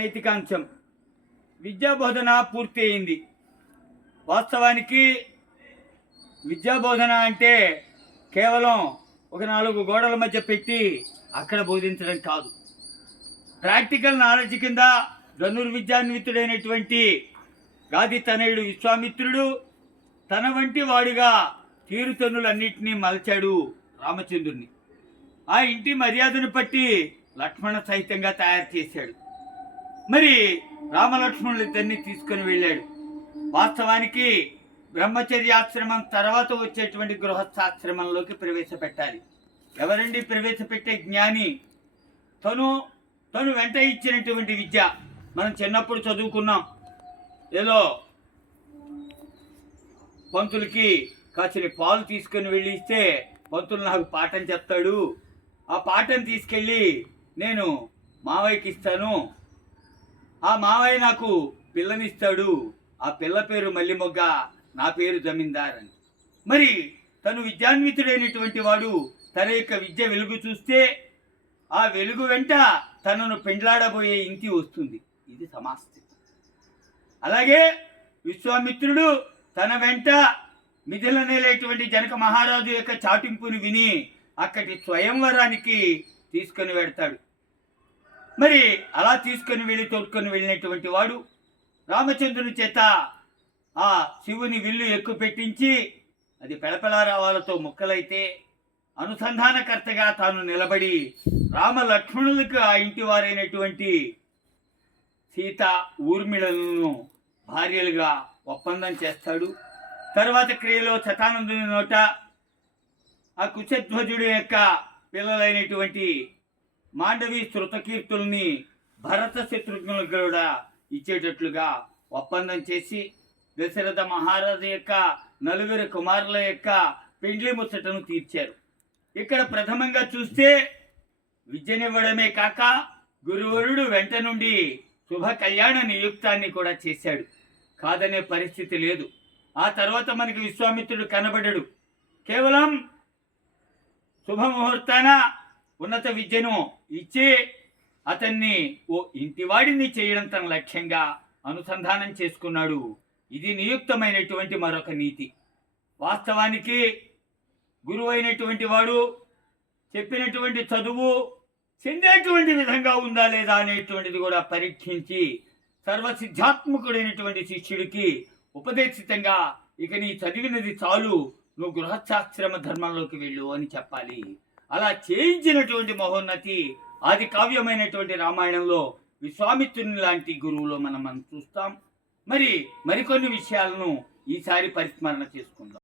నైతికాంశం విద్యాబోధన పూర్తి అయింది. వాస్తవానికి విద్యాబోధన అంటే కేవలం ఒక 4 గోడల మధ్య పెట్టి అక్కడ బోధించడం కాదు. ప్రాక్టికల్ నాలెడ్జ్ కింద ధనుర్విద్యాన్వితుడైనటువంటి గాది తనయుడు విశ్వామిత్రుడు తన వంటి వాడిగా తీరుతన్నులన్నింటినీ మలచాడు రామచంద్రుడిని. ఆ ఇంటి మర్యాదను పట్టి లక్ష్మణ సహితంగా తయారు చేశాడు. మరి రామలక్ష్మణులు ఇద్దరిని తీసుకుని వెళ్ళాడు. వాస్తవానికి బ్రహ్మచర్యాశ్రమం తర్వాత వచ్చేటువంటి గృహస్థాశ్రమంలోకి ప్రవేశపెట్టాలి. ఎవరండి ప్రవేశపెట్టే జ్ఞాని? తను వెంట ఇచ్చినటువంటి విద్య మనం చిన్నప్పుడు చదువుకున్నాం. ఏదో పంతులకి కాసిన పాలు తీసుకొని వెళ్ళి ఇస్తే పంతులు నాకు పాఠం చెప్తాడు, ఆ పాఠం తీసుకెళ్ళి నేను మావయ్యకి ఇస్తాను, ఆ మావయ్య నాకు పిల్లనిస్తాడు, ఆ పిల్ల పేరు మల్లిమొగ్గ, నా పేరు జమీందార్ అని. మరి తను విద్యాన్వితుడైనటువంటి వాడు తన యొక్క విద్య వెలుగు చూస్తే ఆ వెలుగు వెంట తనను పెండ్లాడబోయే ఇంటి వస్తుంది. ఇది సమాస్థితి. అలాగే విశ్వామిత్రుడు తన వెంట మిథిలనేలేటువంటి జనక మహారాజు యొక్క చాటింపుని విని అక్కడి స్వయంవరానికి తీసుకొని వెడతాడు. మరి అలా తీసుకొని వెళ్ళి తోడుకొని వెళ్ళినటువంటి వాడు రామచంద్రుని చేత ఆ శివుని విల్లు ఎక్కువ పెట్టించి అది పెళపెళారావాలతో ముక్కలైతే అనుసంధానకర్తగా తాను నిలబడి రామ లక్ష్మణులకు ఆ ఇంటి వారైనటువంటి సీత ఊర్మిళలను భార్యలుగా ఒప్పందం చేస్తాడు. తర్వాత క్రియలో శతానందుని నోట ఆ కుశధ్వజుడి యొక్క పిల్లలైనటువంటి మాండవి శృతకీర్తుల్ని భరత శత్రుఘ్నులకు కూడా ఇచ్చేటట్లుగా ఒప్పందం చేసి దశరథ మహారాజు యొక్క 4 కుమారుల యొక్క పెండ్లి ముచ్చటను తీర్చారు. ఇక్కడ ప్రథమంగా చూస్తే విద్యనివ్వడమే కాక గురువరుడు వెంట నుండి శుభ కళ్యాణ నియుక్తాన్ని కూడా చేశాడు. కాదనే పరిస్థితి లేదు. ఆ తర్వాత మనకి విశ్వామిత్రుడు కనబడడు. కేవలం శుభముహూర్తాన ఉన్నత విద్యను ఇచ్చి అతన్ని ఓ ఇంటివాడిని చేయడం తన లక్ష్యంగా అనుసంధానం చేసుకున్నాడు. ఇది నియుక్తమైనటువంటి మరొక నీతి. వాస్తవానికి గురువు అయినటువంటి వాడు చెప్పినటువంటి చదువు చెందేటువంటి విధంగా ఉందా లేదా అనేటువంటిది కూడా పరీక్షించి సర్వసిద్ధాత్మకుడైనటువంటి శిష్యుడికి ఉపదేశితంగా ఇక నీ చదివినది చాలు, నువ్వు గృహస్థాశ్రమ ధర్మంలోకి వెళ్ళు అని చెప్పాలి. అలా చేయించినటువంటి మహోన్నతి ఆది కావ్యమైనటువంటి రామాయణంలో విశ్వామిత్రుని లాంటి గురువులో మనం చూస్తాం. మరికొన్ని విషయాలను ఈసారి పరిస్మరణ చేసుకుందాం.